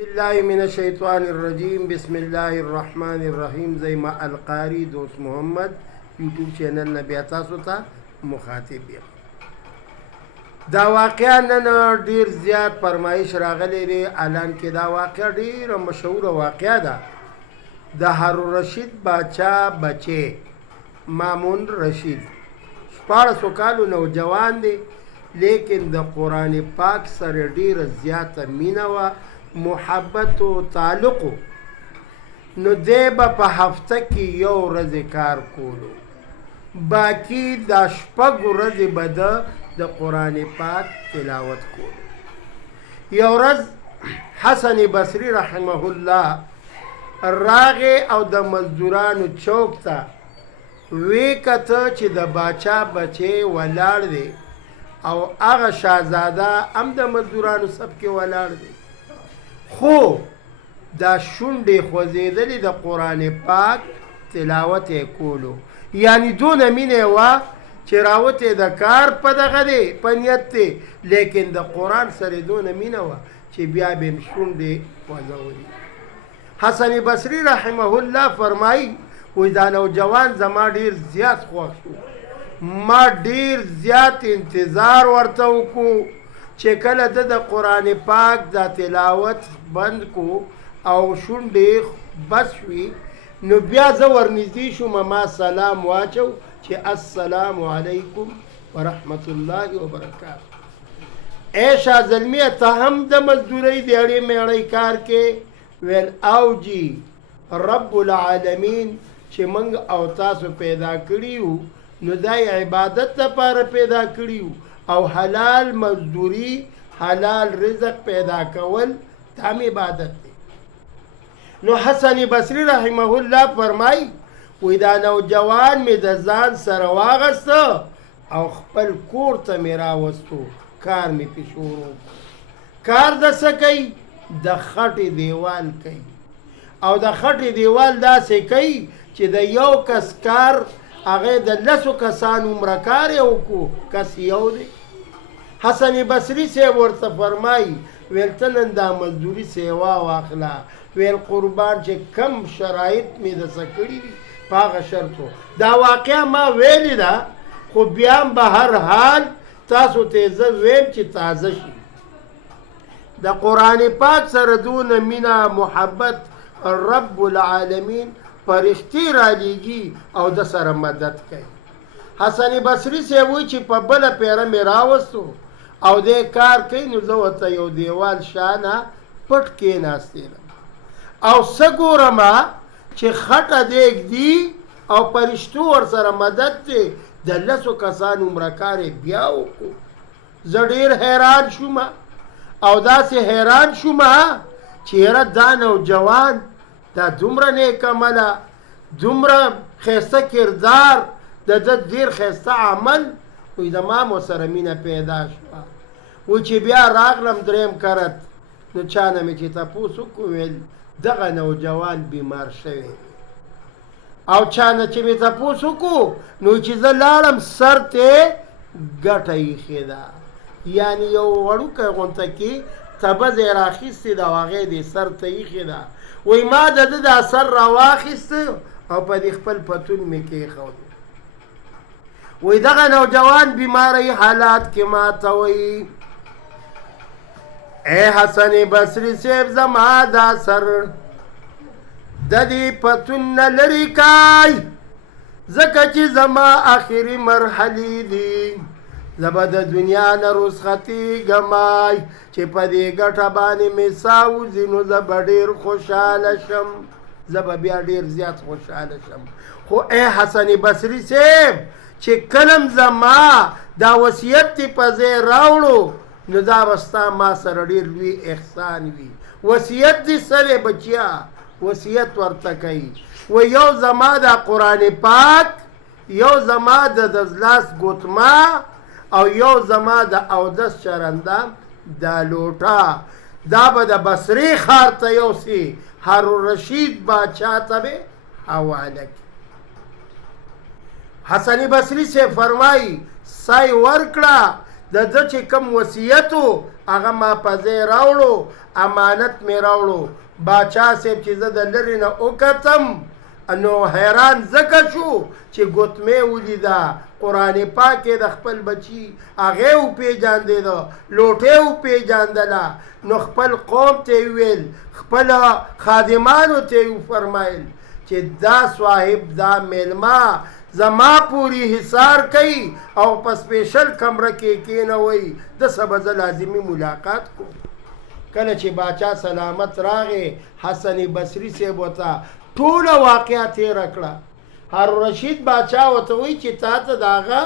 بالله من الشیطان الرجیم بسم الله الرحمن الرحیم زیما القاری دوست محمد یوټیوب چینل نه بیا تاسو ته مخاطب یم. دا واقعا نن ډیر زیات فرمایش راغلی دی. اعلان کې دا واقعا ډیره مشهوره واقعه ده. د هارون رشید باچا بچی مامون رشید 1400 کالو نوجوان دی، لیکن د قرآن پاک سره ډیره زیاته مینه وه، محبت و تعلقو. نو دی به په هفته کې یو ورځې کار کولو، باقي دا شپږ ورځې به د قرآن پاک تلاوت کولو. یو ورځ حسن بصري رحمه الله راغې او د مزدورانو چوک ته وی کته چې د باچا بچی ولاړ دی او هغه شاهزاده هم د مزدورانو صف کې ولاړ دی، خو دا شونډې خوځېدلې د قرآن پاک تلاوت یې کولو. یعنی دونه مینه وه چې راوتې د کار په دغه دی په نیت دی، لیکن د قرآن سره دونه مینه وه چې بیا به یې شونډې خوځولي. حسن بصري رحمه الله فرمایي وایي دا نوجوان زما ډېر زیات خوښ شو، ما ډېر زیات انتظار ورته وکړو چې کله د قرآن پاک دا تلاوت بند کو او شونډې بس شوي، نو بیا زه ورنږدې شوم، ما سلام واچو چې السلام علیکم ورحمت الله وبرکاته. ای شاه زلمیه ته هم د مزدورۍ د اړې میړۍ کار کې؟ ویل او جی رب العالمین چې موږ او تاسو پیدا کړي یو، نو دا عبادت لپاره پیدا کړي یو او حلال مزدوری حلال رزق پیدا کول دا عبادت دی. نو حسن بصري رحمه الله فرمای وی دا نوجوان می د ځان سره واغسته او خپل کور ته می راوستو، کار می پې شروع. کار د څه کوي؟ د خټې دیوال کوي، او د خټې دیوال داسې کوي چې د یو کس کار هغه د 10 کسانو عمره کار یې وکړو، کس یو دی. حسن بصري صاحب ورته فرمایي ویل ته نن دا مزدوري سیوا واخله، ویل قربان چې کم شرایط مې دسه کړي دي په هغه شرطو. دا واقعه ما ویلې ده، خو بیا هم به هر حال تاسو ته زه ویم چې تازه شي. د قرآن پاک سره دونه مینه محبت رب العالمین فرشتې رالیږي او د سره مدد کوي. حسن بصري صاحب وایي چې په بله پیره مې راوستو او دې کار کوي، نو زه ورته یو دیوال شانه پټ کېناستېدم او څه ګورمه چې خټه دیګ دی او فرشتو ورسره مدد دی، د 10 کسانو عمره کار یې بیا وکړو. زه ډېر حیران شوم او داسې حیران شوم چې یاره دا نوجوان دا دومره نیک عمله، دومره ښایسته کردار، د ده ډېر ښایسته عمل، وایي زما مو سره مینه پیدا شوه. وایي چې بیا راغلم دریم کرت، نو چا نه مې چې تپوس وکړو، ویل دغه نوجوان بیمار شوی او چا نه چې مې تپوس وکړو، نو چې زه لاړم سر ته ګټه ایښې ده، یعنی یو وړوکی غونته کې تبه ځای راخیستې ده او هغې دې سر ته ایښې ده. وایي ما د ده دا سر راواخیسته او په دې خپل پتون مې کېښود. وایي دغه نوجوان بیماری حالات کې ماته وایي ای حسن بصري صاحب زما دا سر د دې پتون نه لرې کای، ځکه چې زما آخري مرحلې دي، زه به د دنیا نه رخصتېږم چې په دې ګټه باندې مې ساه وځي، نو زه به ډېر خوشحاله شم، زه به بیا ډېر زیات خوشحاله شم. خو ای حسن بصري صاحب چې کلم زما دا وصیت دې په ځای راوړو، نو دا به ستا ما سره ډېر لوی احسان وي. وصیت دې سره بچیا وصیت ورته کوي، و یو زما د قرآن پاک، یو زما د لاس ګوتما او یو زما د اودس چرنده دا لوټه، دا به د بصرې ښار ته یوسي، هارون رشید باچا ته به حواله کړي. حسن بصري صاحب فرمایي سای ورکړه د ده چې کوم وصیت و هغه ما په ځای راوړو امانت مې راوړو باچا صاحب چې زه د لرې نه وکتم نو حیران ځکه شو چې ګوتمې ولیده قرآن پاک کې د خپل بچي هغې وپېژندېده لوټې وپېژندله نو خپل قوم ته یې ویل خپل خادمانو ته یې وفرمایل چې دا صاحب دا میلمه زما پوری حصار کوي او په سپیشل کمره کې کېنوئ دسه به زه لازمي ملاقات کوم کله چې باچا سلامت راغې حسن بصري صاحب ورته ټوله واقعه تېره کړه هارون رشید باچا ورته وایي چې تا ته د هغه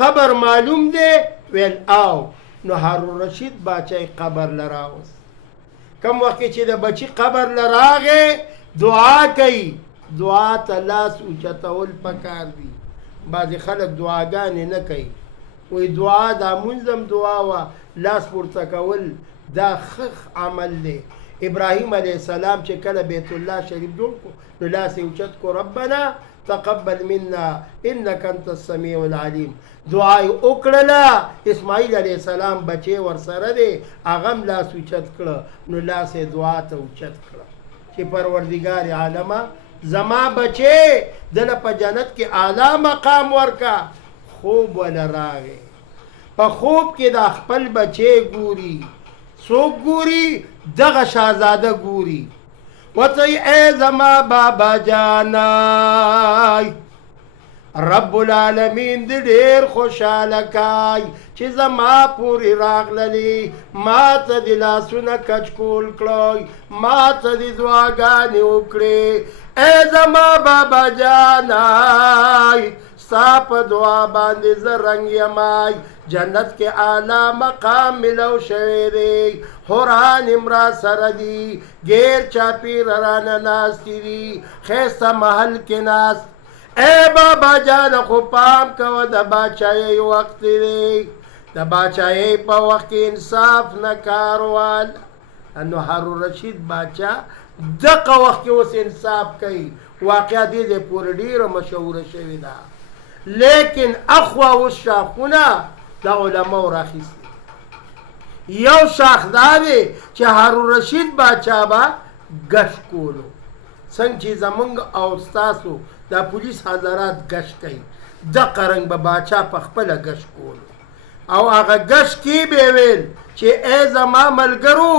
قبر معلوم دی ویل او نو هارون رشید باچا یې قبر له راوست کم وخت کې چې د بچي قبر له راغې دعا کوي دعا ته لاس اوچتول پکار دي بعضې خلک دعاګانې نه کوي وایي دعا دا منظم دعا وه لاس پورته کول دا ښه عمل دی ابراهیم علیه السلام چې کله بیت الله شریف جوړ کړو نو لاس یې اوچت کړو ربنا تقبل منا انك انت السميع العليم دعا یې وکړله اسماعیل علیه السلام بچی ورسره دی هغه هم لاس اوچت کړه نو لاس یې دعا ته اوچت کړه چې پروردګار عالمه زما بچی دله په جنت کې اعلی مقام ورکا خوب وله راغې په خوب کې د خپل بچی ګوري څوک ګوري دغه شهزاده ګوري ورته ای زما بابا جانای رب العالمین دې ډېر خوشحاله کای چې زما پورې راغللې ما ته دې لاسونه کچکول کړی ما ته دې دعاګانې وکړې ای زما بابا جانای ستا په دعا باندې زه رنګ یمای جنت کې اعلی مقام ملو شوی دی حوران امرا سره دي غیر چاپیر رانه ناستی دي ښایسته محل کې ناست اے بابا جان خو پام کوه د باچایۍ وخت دی د باچایۍ په وخت کې انصاف نه کاروال نو هارون رشید باچا دغه وخت کې اوس انصاف کوي واقعه دې دې پورې ډېره مشهوره شوې ده لیکن اخوا اوس شاخونه د علماو راخیستي یو شاخ دا دی چې هارون رشید باچا به ګشت کولو څنګه چې زمونږ او ستاسو دا پولیس حضرات ګشت کوي دغه رنګ به باچا په خپله ګشت کولو او هغه ګشت کې به ویل چې ای زما ملګرو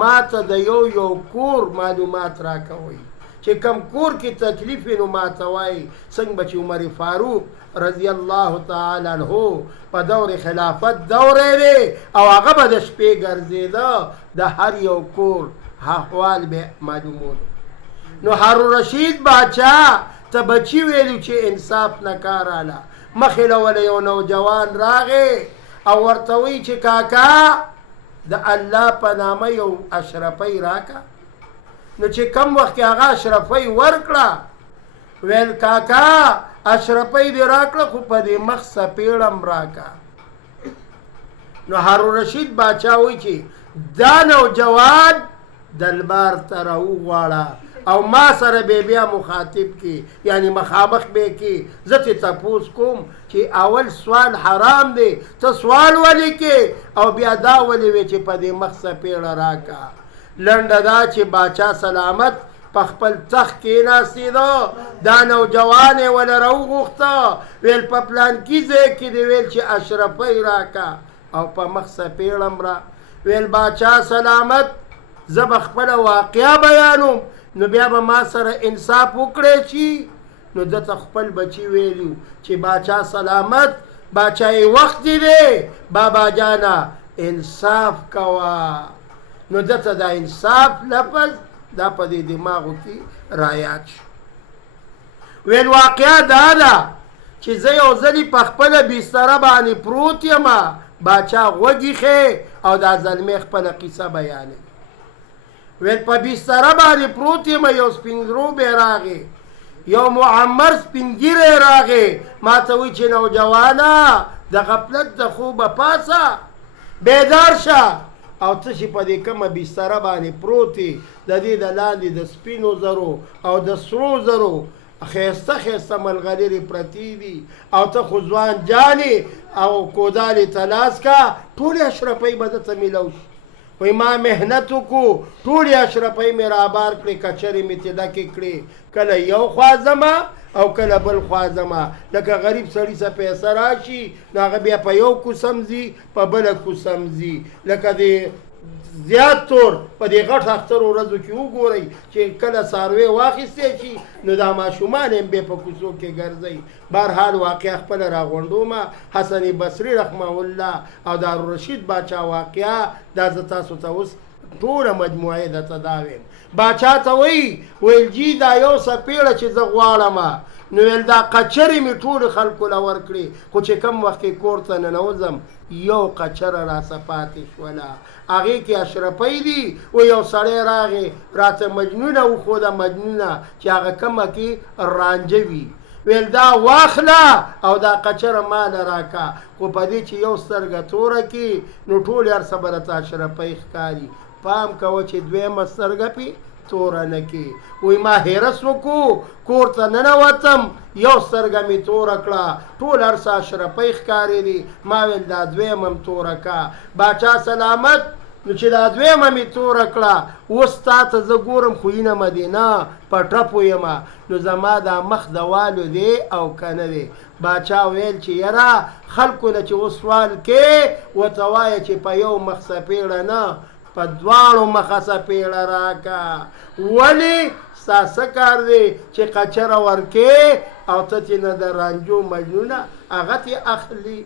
ما ته د یو کور معلومات راکوئ چې کم کور کې تکلیف نو ما ته وایي څنګه به چې عمر فاروق رضی الله تعالی عنه په دور خلافت دوره دی او هغه به د شپې ګرځېده د هر یو کور احوال به معلومولو نو هارون رشید باچا ته بچي ویلو چې انصاف نه کار اله مخې له وله یو نوجوان راغې او ورته وایي چې کاکا د الله په نامه یو اشرفۍ راکه نو چې کم وخت کې هغه اشرفۍ ورکړه ویل کاکا اشرفۍ دې راکړه خو په دې مخ سپېړم راکه نو هارون رشید باچا وایي چې دا نوجوان دلبار ته راوغواړه او ما سره به بیا مخاطب کې یعنی مخامخ به کې زه ترې تپوس کوم چې اول سوال حرام دی ته سوال ولې کې او بیا دا ولې وې چې په دې مخ سپېړه راکه لنډه دا چې باچا سلامت په خپل تخت کېناستېده دا نوجوان یې وله راوغوښته ویل په پلانکي ځای کې دې ویل چې اشرفۍ راکه او په مخ سپېړم را ویل باچا سلامت زه به خپله واقعه بیانوم نو بیا به ما سره انصاف وکړی شي نو دته خپل بچي ویلو چې باچا سلامت باچایۍ وخت دی بابا جانا انصاف کوه نو دته دا انصاف لفظ دا په دې دماغو کې رایاد شو ویل واقعه دا ده چې زه یو ځلې په خپله بستره باندې پروت یم باچا غوږ ایښی او دا زلمی خپله قصه بیانوي ویل په بستره باندې پروت یم یو سپین روبی راغی یو معمر سپین ږیری راغی ما ته وایي چې نوجوانه د غفلت د خوبه پاسه بیدار شه او ته چې په دې کومه بستره باندې پروت یې د دې د لاندې د سپینو زرو او د سرو زرو ښایسته ښایسته ملغلرې پرتې دي او ته خو ځوان جانې او کودالې ته لاس کا ټولې اشرفۍ به درته میلو شي وایي ما محنت وکړو ټولې اشرفۍ مې رابار کړې کچرې مې تې ډکې کړې کله یو خوا ځمه او کله بل خوا ځمه لکه غریب سړي څه پیسه راشي نو هغه بیا په یو کوسم ځي په بله کوسم ځي لکه د زیات طور په دې غټ اختر ورځو کې وګورئ چې کله څاروی واخیستی شي نو دا ماشومان هم بیا په کوڅو کې ګرځئ بهرحال واقعه خپله راغونډومه حسن بصري رحمه الله او دارالرشید باچا واقعه دا زه تاسو ته اوس ټوله مجموعه درته دا ویم باچا ته ویل جي دا یو څپېړه چې زه غواړم نو ویل دا قچرې مې ټولو خلکو له ورکړې خو چې کم وخت کې کور ته ننوځم یو قچره راسه پاتې شوله هغې کې اشرفۍ دي و یو سړی راغې راته مجنونه وښوده مجنونه چې هغه کمه کې رانجه وي ویل دا واخله او دا قچره ماله راکه خو په دې چې یو سترګه توره کې نو ټولې هر څه به راته اشرفۍ ښکاري پام کوه چې دویمه سترګه پې توره نه کې وایي ما هیرس وکړو کور ته ننوتم یو سترګه مې توره کړه ټول هر څه اشرفۍ ښکارېدې ما ویل دا دویمه هم توره که باچا سلامت نو چې دا دویمه مې توره کړه اوس تا ته زه ګورم خو اینه مدینه په ټپو یمه نو زما دا مخ د والو دی او که نه دی باچا ویل چې یاره خلکو نه چې اوس سوال کې ورته وایه چې په یو مخ څپېړه نه په دواړو مخه څپېړه راکه ولې ستا څه کار دی چې قچره ورکې او ته ترې نه د رانجو مجنونه هغه ترې اخلي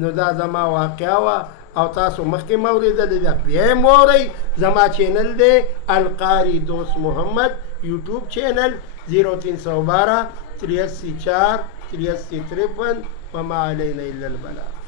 نو دا زما واقعه وه او تاسو مخکې مې اورېدلې ده بیا یې واورئ زما چینل دی القاري دوست محمد یوټیوب چینل 0312 83 4 83 53 وما علینا الا البلاغ